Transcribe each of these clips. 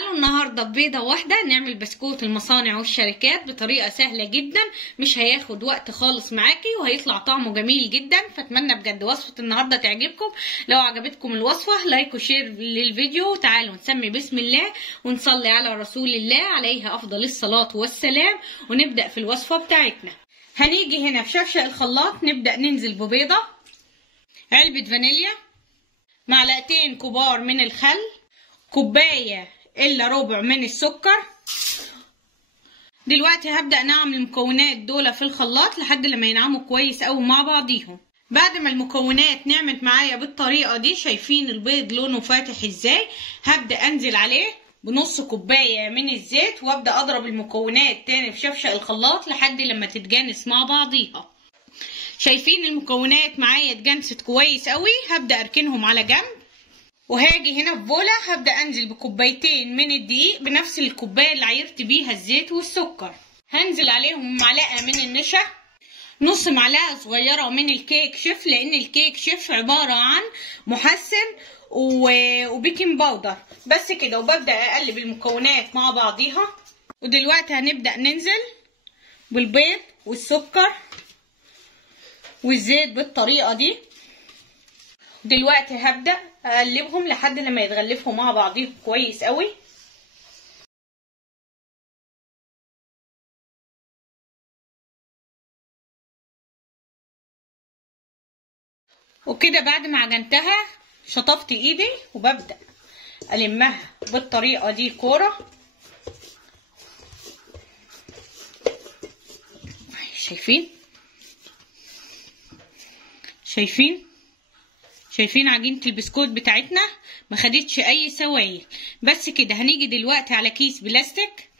تعالوا النهارده ببيضه واحده نعمل بسكوت المصانع والشركات بطريقه سهله جدا، مش هياخد وقت خالص معاكي وهيطلع طعمه جميل جدا. فاتمنى بجد وصفه النهارده تعجبكم. لو عجبتكم الوصفه لايك وشير للفيديو. تعالوا نسمي بسم الله ونصلي على رسول الله عليه افضل الصلاه والسلام ونبدا في الوصفه بتاعتنا. هنيجي هنا في شفشق الخلاط نبدا ننزل ببيضه، علبه فانيليا، معلقتين كبار من الخل، كوبايه الا ربع من السكر. دلوقتي هبدأ نعمل المكونات دول في الخلاط لحد لما ينعموا كويس قوي مع بعضيهم. بعد ما المكونات نعمت معايا بالطريقه دي، شايفين البيض لونه فاتح ازاي، هبدأ انزل عليه بنص كوبايه من الزيت وابدأ اضرب المكونات تاني في شفشق الخلاط لحد لما تتجانس مع بعضيها. شايفين المكونات معايا اتجانست كويس قوي، هبدأ اركنهم على جنب. وهاجي هنا في بوله هبدأ انزل بكوبايتين من الدقيق بنفس الكوبايه اللي عيرت بيها الزيت والسكر. هنزل عليهم معلقه من النشا، نص معلقه صغيره من الكيك شيف، لان الكيك شيف عباره عن محسن وبيكنج باودر بس كده. وببدأ اقلب المكونات مع بعضيها. ودلوقتي هنبدأ ننزل بالبيض والسكر والزيت بالطريقه دي. دلوقتي هبدأ اقلبهم لحد لما يتغلفوا مع بعضيهم كويس قوي. وكده بعد ما عجنتها شطفت ايدي وببدأ المها بالطريقه دي كوره. شايفين عجينة البسكوت بتاعتنا ما خدتش اي سوائل. بس كده هنيجي دلوقتي على كيس بلاستيك،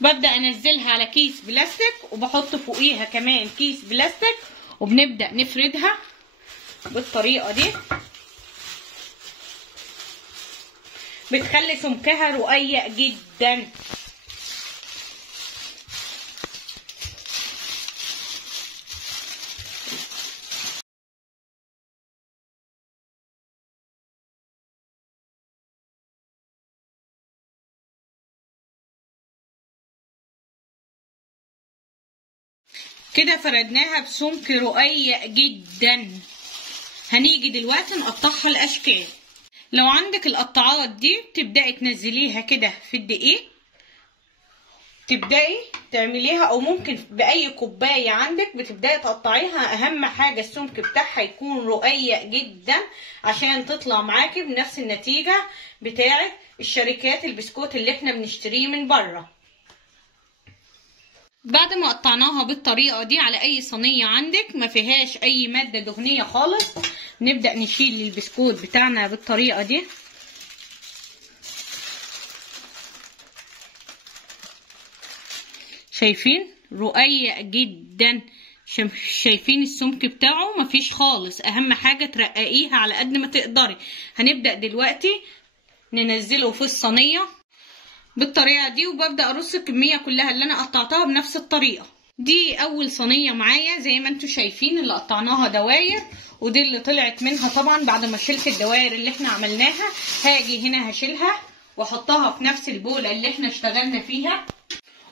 ببدأ انزلها على كيس بلاستيك وبحط فوقيها كمان كيس بلاستيك وبنبدأ نفردها بالطريقة دي. بتخلي سمكها رقيق جدا. كده فردناها بسمك رقيق جدا. هنيجي دلوقتي نقطعها الاشكال. لو عندك القطاعات دي تبدأي تنزليها كده في الدقيق، تبدأي تعمليها، او ممكن باي كوبايه عندك بتبدأي تقطعيها. اهم حاجه السمك بتاعها يكون رقيق جدا عشان تطلع معاكي بنفس النتيجه بتاعه الشركات البسكوت اللي احنا بنشتريه من بره. بعد ما قطعناها بالطريقه دي على اي صينيه عندك ما فيهاش اي ماده دهنيه خالص، نبدأ نشيل البسكوت بتاعنا بالطريقه دي. شايفين رقيق جدا، شايفين السمك بتاعه مفيش خالص. اهم حاجه ترققيها على قد ما تقدري. هنبدأ دلوقتي ننزله في الصينيه بالطريقه دي وببدأ ارص الكميه كلها اللي انا قطعتها بنفس الطريقه دي. اول صينيه معايا زي ما انتم شايفين اللي قطعناها دواير، ودي اللي طلعت منها طبعا بعد ما شلت الدواير اللي احنا عملناها. هاجي هنا هشيلها واحطها في نفس البوله اللي احنا اشتغلنا فيها،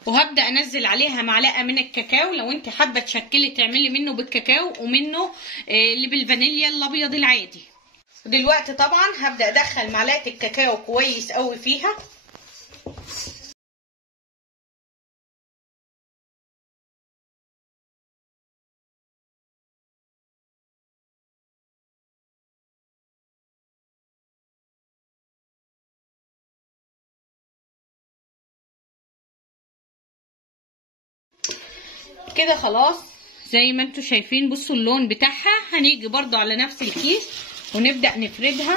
وهبدأ انزل عليها معلقه من الكاكاو. لو انت حابه تشكلي تعملي منه بالكاكاو ومنه اللي بالفانيليا الابيض العادي. دلوقتي طبعا هبدأ ادخل معلقه الكاكاو كويس قوي فيها. كده خلاص زي ما انتوا شايفين. بصوا اللون بتاعها. هنيجي برضو على نفس الكيس ونبدأ نفردها.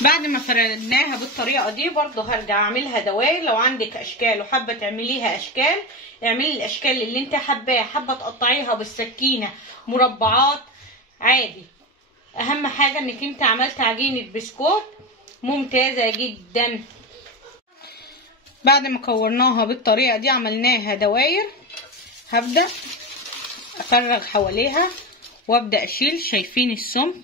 بعد ما فردناها بالطريقه دي برضو هرجع اعملها دواير. لو عندك اشكال وحابه تعمليها اشكال اعملي الاشكال اللي انت حباها. حابه تقطعيها بالسكينه مربعات عادي. اهم حاجه انك انت عملت عجينه بسكوت ممتازه جدا. بعد ما كورناها بالطريقه دي عملناها دواير، هبدأ افرغ حواليها وابدا اشيل. شايفين السمك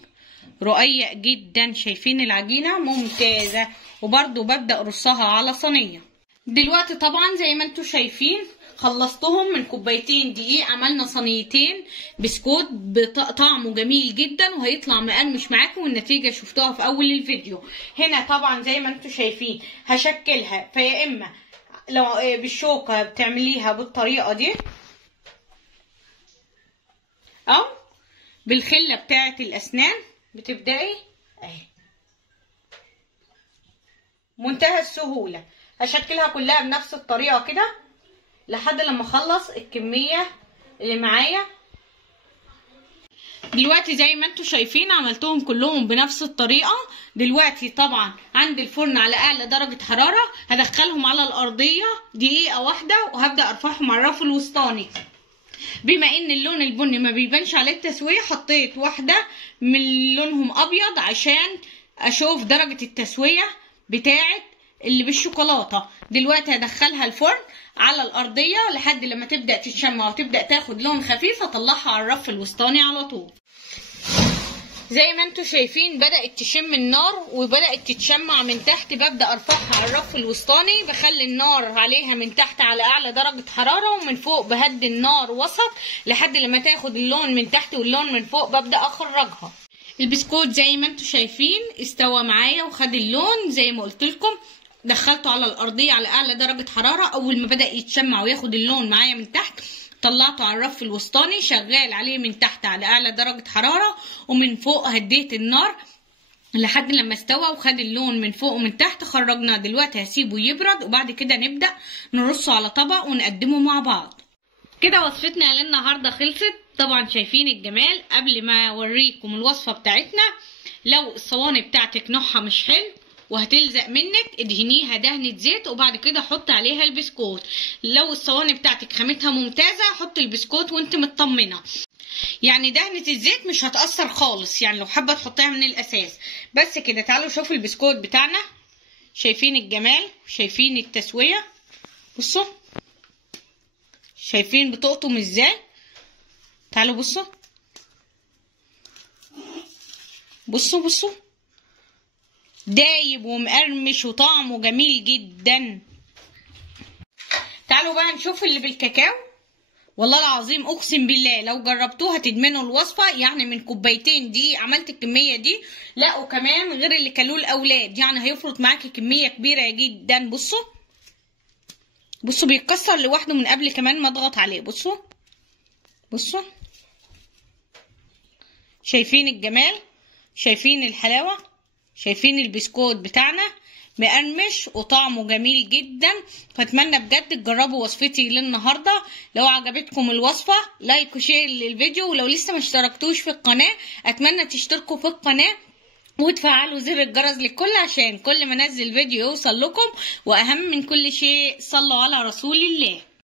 رقيق جدا، شايفين العجينه ممتازه. وبرده ببدا ارصها على صينيه. دلوقتي طبعا زي ما انتم شايفين خلصتهم من كوبايتين دقيق، عملنا صينيتين بسكوت طعمه جميل جدا وهيطلع مقرمش معاكم، والنتيجه شفتوها في اول الفيديو. هنا طبعا زي ما انتم شايفين هشكلها، فيا اما لو بالشوكه بتعمليها بالطريقه دي او بالخله بتاعه الاسنان بتبداي اهي، منتهى السهوله. هشكلها كلها بنفس الطريقه كده لحد لما اخلص الكميه اللي معايا. دلوقتي زي ما انتم شايفين عملتهم كلهم بنفس الطريقه. دلوقتي طبعا عند الفرن على اعلى درجه حراره، هدخلهم على الارضيه دقيقه واحده وهبدا ارفعهم على الرف الوسطاني. بما ان اللون البني ما بيبانش عليه التسويه، حطيت واحده من لونهم ابيض عشان اشوف درجه التسويه بتاعه اللي بالشوكولاته. دلوقتي هدخلها الفرن على الارضيه لحد لما تبدا تتشمع وتبدا تاخد لون خفيف، اطلعها على الرف الوسطاني على طول. زي ما انتم شايفين بدات تشم النار وبدات تتشمع من تحت. ببدا ارفعها على الرف الوسطاني، بخلي النار عليها من تحت على اعلى درجه حراره، ومن فوق بهدي النار وسط لحد لما تاخد اللون من تحت واللون من فوق. ببدا اخرجها. البسكوت زي ما انتم شايفين استوى معايا وخد اللون زي ما قلت لكم. دخلته على الارضيه على اعلى درجه حراره. اول ما بدا يتشمع وياخد اللون معايا من تحت طلعته على الرف الوسطاني، شغال عليه من تحت على اعلى درجه حراره، ومن فوق هديت النار لحد لما استوى وخد اللون من فوق ومن تحت. خرجناه. دلوقتي هسيبه يبرد وبعد كده نبدا نرصه على طبق ونقدمه مع بعض. كده وصفتنا للنهارده خلصت. طبعا شايفين الجمال. قبل ما اوريكم الوصفه بتاعتنا، لو الصواني بتاعتك نوعها مش حلو وهتلزق منك ادهنيها دهنه زيت وبعد كده حط عليها البسكوت. لو الصواني بتاعتك خامتها ممتازه حط البسكوت وانت مطمنه، يعني دهنه الزيت مش هتأثر خالص، يعني لو حابه تحطيها من الاساس. بس كده. تعالوا شوفوا البسكوت بتاعنا. شايفين الجمال، شايفين التسويه، بصوا شايفين بتقطم ازاي. تعالوا بصوا بصوا بصوا، دايب ومقرمش وطعمه جميل جدا. تعالوا بقى نشوف اللي بالكاكاو. والله العظيم اقسم بالله لو جربتوها هتدمنوا الوصفه. يعني من كوبايتين دي عملت الكميه دي، لا وكمان غير اللي كلوه الاولاد، يعني هيفرط معاكي كميه كبيره جدا. بصوا بصوا بيتكسر لوحده من قبل كمان ما اضغط عليه. بصوا بصوا شايفين الجمال، شايفين الحلاوه، شايفين البسكوت بتاعنا مقرمش وطعمه جميل جدا. فاتمنى بجد تجربوا وصفتي للنهارده. لو عجبتكم الوصفه لايك وشير للفيديو، ولو لسه ما اشتركتوش في القناه اتمنى تشتركوا في القناه وتفعلوا زر الجرس للكل عشان كل ما انزل فيديو يوصل لكم. واهم من كل شيء صلوا على رسول الله.